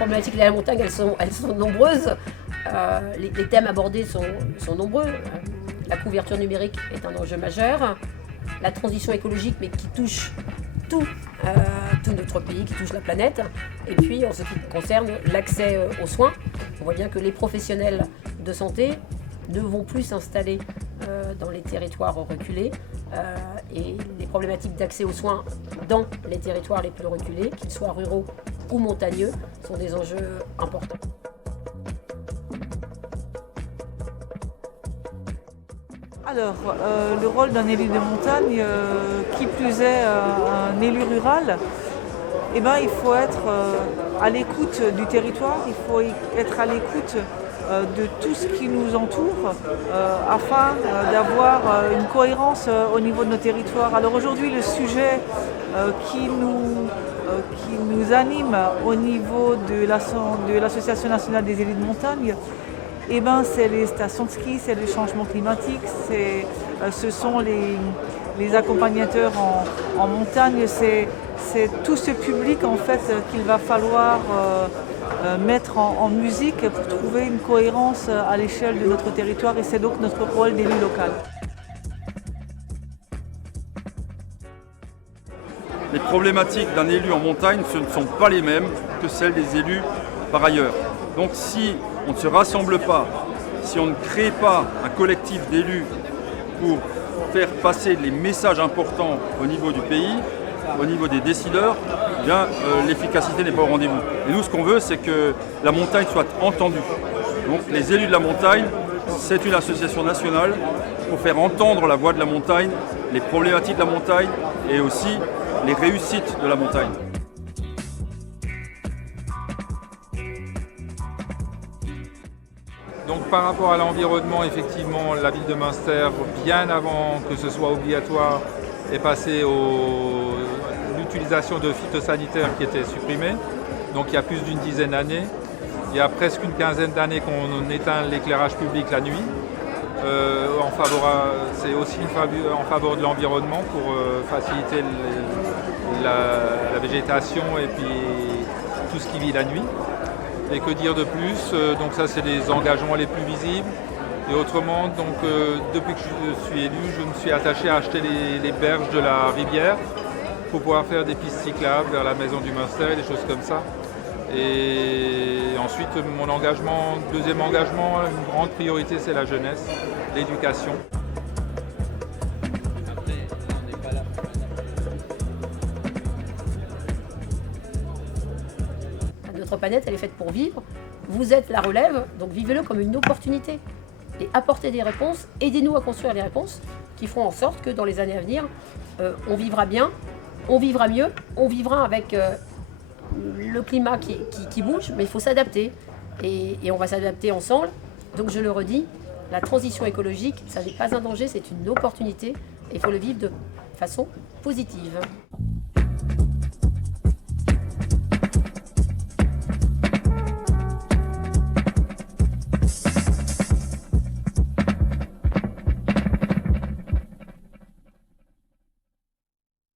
problématiques liées à la montagne, elles sont nombreuses. Les thèmes abordés sont nombreux. La couverture numérique est un enjeu majeur. La transition écologique, mais qui touche tout notre pays, qui touche la planète. Et puis, en ce qui concerne l'accès aux soins, on voit bien que les professionnels de santé ne vont plus s'installer dans les territoires reculés. Et les problématiques d'accès aux soins dans les territoires les plus reculés, qu'ils soient ruraux ou montagneux, sont des enjeux importants. Alors, le rôle d'un élu de montagne, qui plus est un élu rural, eh ben, il faut être à l'écoute du territoire, il faut être à l'écoute de tout ce qui nous entoure afin d'avoir une cohérence au niveau de nos territoires. Alors aujourd'hui, le sujet qui nous anime au niveau de l'Association nationale des élus de montagne, eh ben, c'est les stations de ski, c'est le changement climatique, ce sont les accompagnateurs en montagne, c'est tout ce public en fait qu'il va falloir mettre en musique pour trouver une cohérence à l'échelle de notre territoire, et c'est donc notre rôle d'élu local. Les problématiques d'un élu en montagne, ce ne sont pas les mêmes que celles des élus par ailleurs. Donc si on ne se rassemble pas, si on ne crée pas un collectif d'élus pour faire passer les messages importants au niveau du pays, au niveau des décideurs, eh bien, l'efficacité n'est pas au rendez-vous. Et nous, ce qu'on veut, c'est que la montagne soit entendue. Donc les élus de la montagne, c'est une association nationale pour faire entendre la voix de la montagne, les problématiques de la montagne et aussi les réussites de la montagne. Donc par rapport à l'environnement, effectivement, la ville de Münster, bien avant que ce soit obligatoire, est passée à l'utilisation de phytosanitaires qui étaient supprimés. Donc il y a plus d'une dizaine d'années. Il y a presque une quinzaine d'années qu'on éteint l'éclairage public la nuit. C'est aussi en faveur de l'environnement pour faciliter la végétation et puis tout ce qui vit la nuit. Et que dire de plus? Donc ça, c'est les engagements les plus visibles. Et autrement, donc, depuis que je suis élu, je me suis attaché à acheter les berges de la rivière pour pouvoir faire des pistes cyclables vers la maison du Münster et des choses comme ça. Et ensuite, mon engagement, deuxième engagement, une grande priorité, c'est la jeunesse, l'éducation. Notre planète, elle est faite pour vivre. Vous êtes la relève, donc vivez-le comme une opportunité. Et apportez des réponses, aidez-nous à construire des réponses qui feront en sorte que dans les années à venir, on vivra bien, on vivra mieux, on vivra avec le climat qui bouge, mais il faut s'adapter. Et on va s'adapter ensemble. Donc je le redis, la transition écologique, ça n'est pas un danger, c'est une opportunité. Et il faut le vivre de façon positive.